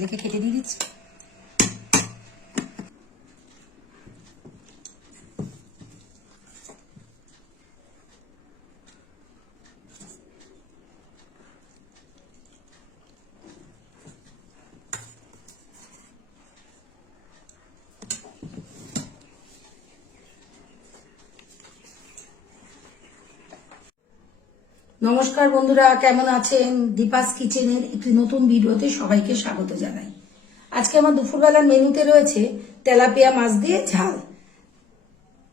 ছেলেকে খেতে দিয়ে দিচ্ছি। নমস্কার বন্ধুরা, কেমন আছেন? দীপাস কিচেনের একটি নতুন ভিডিওতে সবাইকে স্বাগত জানাই। আজকে আমার দুপুরবেলার মেনুতে রয়েছে তেলাপিয়া মাছ দিয়ে ঝাল।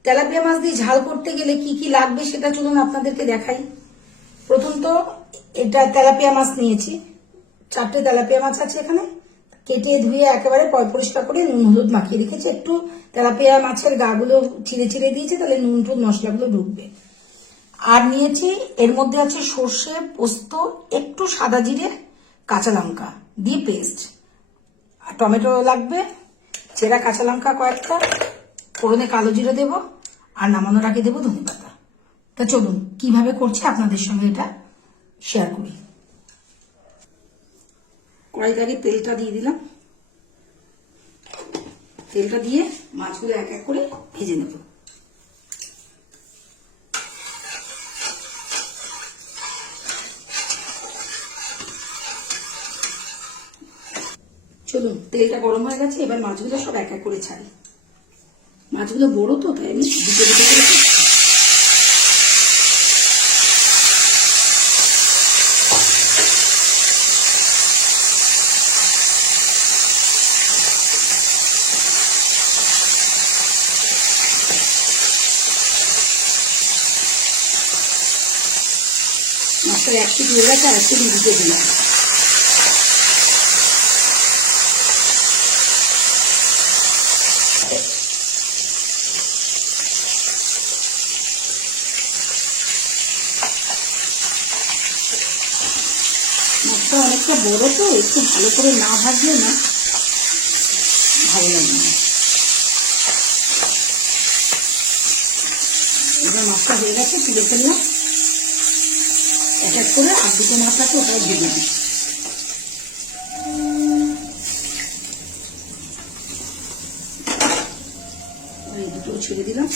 তেলাপিয়া মাছ দিয়ে ঝাল করতে গেলে কি কি লাগবে সেটা চলুন আপনাদেরকে দেখাই। প্রথম তো এটা তেলাপিয়া মাছ নিয়েছি, 4টে তেলাপিয়া মাছ আছে এখানে। কেটে ধুয়ে একেবারে পরিষ্কার করে নুন হলুদ মাখিয়ে রেখেছি। একটু তেলাপিয়া মাছের গাগুলো ছিঁড়ে ছিঁড়ে দিয়েছে, তাহলে নুন টুন মশলাগুলো ঢুকবে। আর নিয়েছি, এর মধ্যে আছে সর্ষে, পোস্ত, একটু সাদা জিরে, কাঁচা লঙ্কা দিয়ে পেস্ট, আর টমেটো লাগবে, চেরা কাঁচা লঙ্কা কয়েকটা, ফোড়নে কালো জিরে দেব, আর নামানোর আগে দেবো ধনেপাতা। তা চলুন কিভাবে করছি আপনাদের সঙ্গে এটা শেয়ার করি। কড়াইতে আগে তেলটা দিয়ে দিলাম। তেলটা দিয়ে মাছগুলো এক এক করে ভেজে নেব। চলুন, তেলটা গরম হয়ে গেছে, এবার মাছগুলো সব এক এক করে ছাড়ি। মাছগুলো বড় তো, তাই আমি দুটো দুটো করে করছি। মাছটা এক পিঠ হয়ে গেছে, আর একটু দিতে দিলাম। মাছটা অনেকটা বড় তো, একটু ভালো করে না ভাজলে না ভালো লাগবে না। এবার মাছটা হয়ে গেছে, তুলে ফেললাম। এক এক করে আর দুটো মাছ আছে, ওটা ভেজে দিই। এই দুটো ছেড়ে দিলাম।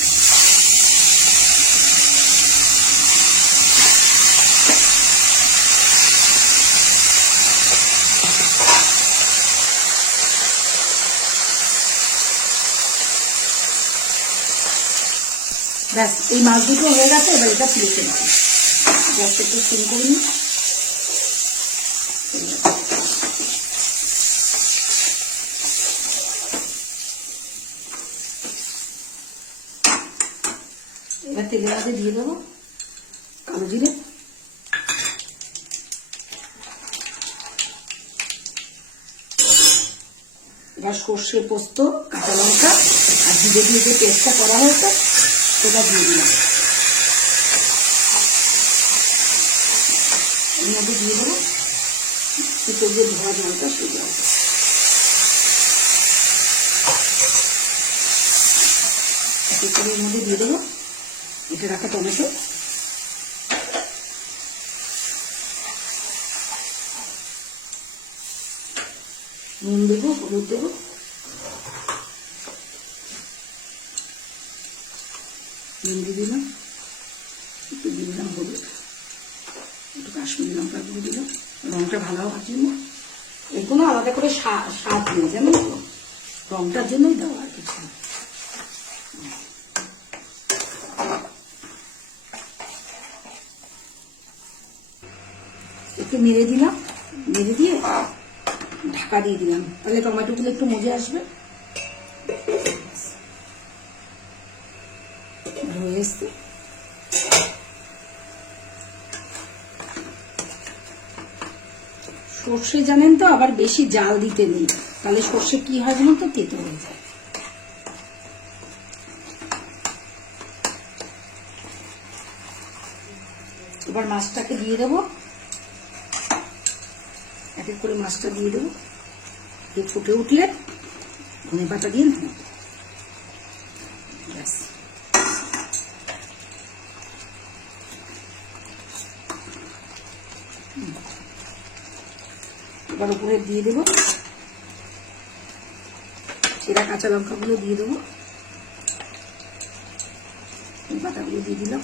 ব্যাস, এই মাছ দুটো হয়ে গেছে। এবার এটা তুলে ফেলছি। গ্যাসটা একটু সিম করে নিই। এবার তেলের মধ্যে দিয়ে দেবো কালো জিরে, এবার সর্ষে, পোস্ত, কাঁচা লঙ্কা আর জিরে দিয়ে যে পেস্টটা করা হয়েছে সেটা দিয়ে দিলাম। এর মধ্যে দিয়ে দেবো দুটো যে ধোয়া জলটা, সেই জলটা। এর মধ্যে দিয়ে দেবো এটা রাখা টমেটো, নুন দেবো, হলুদ দেবো, নুন দিয়ে দিলাম, একটু দিয়ে দিলাম হলুদ, একটু কাশ্মীরি লঙ্কা গুঁড়ো দিলাম। রঙটা ভালো হওয়ার জন্য, এর কোনো আলাদা করে স্বাদ নেই, জানেন তো, রঙটার জন্যই দেওয়া আর কিছু। একটু নেড়ে দিলাম, নেড়ে দিয়ে ঢাকা দিয়ে দিলাম, তাহলে টমেটোগুলো একটু মজে আসবে। হয়ে এসছে। সর্ষে জানেন তো আবার বেশি জাল দিতে নেই, তাহলে সর্ষে কি হয় জানেন তো, তেতো হয়ে যায়। এবার মাছটাকে দিয়ে দেবো, এক এক করে মাছটা দিয়ে দেবো। দিয়ে ফুটে উঠলে ধনেপাতা দিয়ে নামাবো। ব্যাস, এবার উপরে দিয়ে দেবো বাটা কাঁচা লঙ্কাগুলো দিয়ে দেবো, বাটাগুলো দিয়ে দিলাম।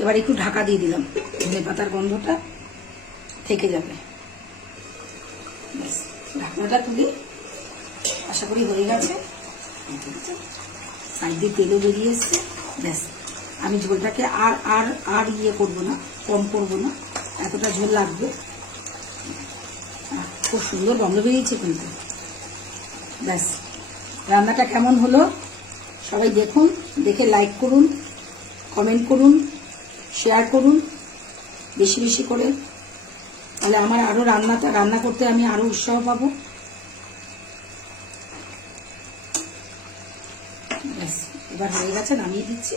এবার একটু ঢাকা দিয়ে দিলাম, ধনে পাতার গন্ধটা থেকে যাবে। ঢাকনাটা তুলে আশা করি হয়ে গেছে। সাইড দিয়ে তেলও বেরিয়ে এসছে। ব্যাস, আমি ঝোলটাকে আর আর আর ইয়ে করবো না, কম করবো না, এতটা ঝোল লাগবে। খুব সুন্দর গন্ধ বেরিয়েছে কিন্তু। ব্যাস, রান্নাটা কেমন হলো সবাই দেখুন, দেখে লাইক করুন, কমেন্ট করুন, শেয়ার করুন বেশি বেশি করে, তাহলে আমার আরও রান্না করতে আমি আরও উৎসাহ পাবো। ব্যাস, এবার হয়ে গেছে, নামিয়ে দিচ্ছি।